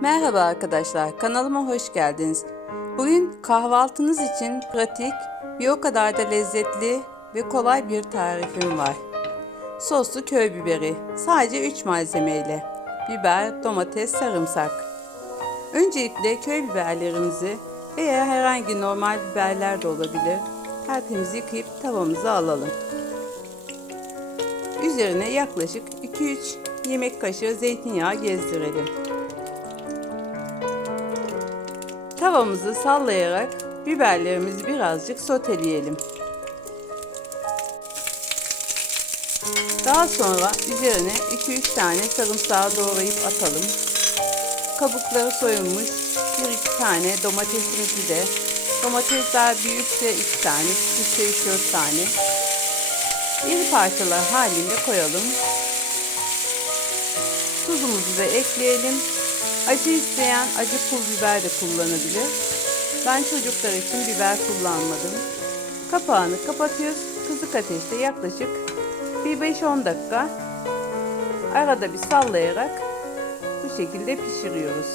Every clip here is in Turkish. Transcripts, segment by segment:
Merhaba arkadaşlar, kanalıma hoş geldiniz. Bugün kahvaltınız için pratik, bir o kadar da lezzetli ve kolay bir tarifim var. Soslu köy biberi, sadece 3 malzemeyle. Biber, domates, sarımsak. Öncelikle köy biberlerimizi veya herhangi normal biberler de olabilir. Tertemiz yıkayıp tavamıza alalım. Üzerine yaklaşık 2-3 yemek kaşığı zeytinyağı gezdirelim. Tavamızı sallayarak biberlerimizi birazcık soteleyelim. Daha sonra üzerine 2-3 tane sarımsağı doğrayıp atalım. Kabukları soyulmuş 1-2 tane domatesimizi de domatesler büyükse 2 tane, küçükse 3-4 tane iri parçalar halinde koyalım. Tuzumuzu da ekleyelim. Acı isteyen acı pul biber de kullanabilir. Ben çocuklar için biber kullanmadım. Kapağını kapatıyoruz. Kısık ateşte yaklaşık bir 5-10 dakika arada bir sallayarak bu şekilde pişiriyoruz.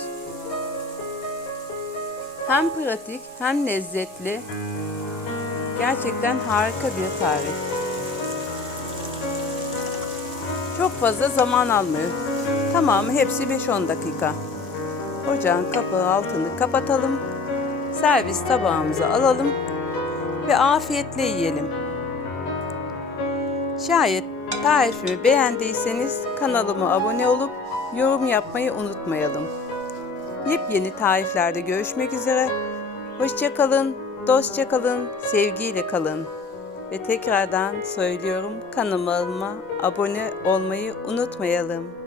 Hem pratik hem lezzetli. Gerçekten harika bir tarif. Çok fazla zaman almıyor. Tamamı hepsi 5-10 dakika. Ocağın kapağı altını kapatalım. Servis tabağımıza alalım ve afiyetle yiyelim. Şayet tarifimi beğendiyseniz kanalıma abone olup yorum yapmayı unutmayalım. Yepyeni tariflerde görüşmek üzere. Hoşça kalın, dostça kalın, sevgiyle kalın. Ve tekrardan söylüyorum kanalıma abone olmayı unutmayalım.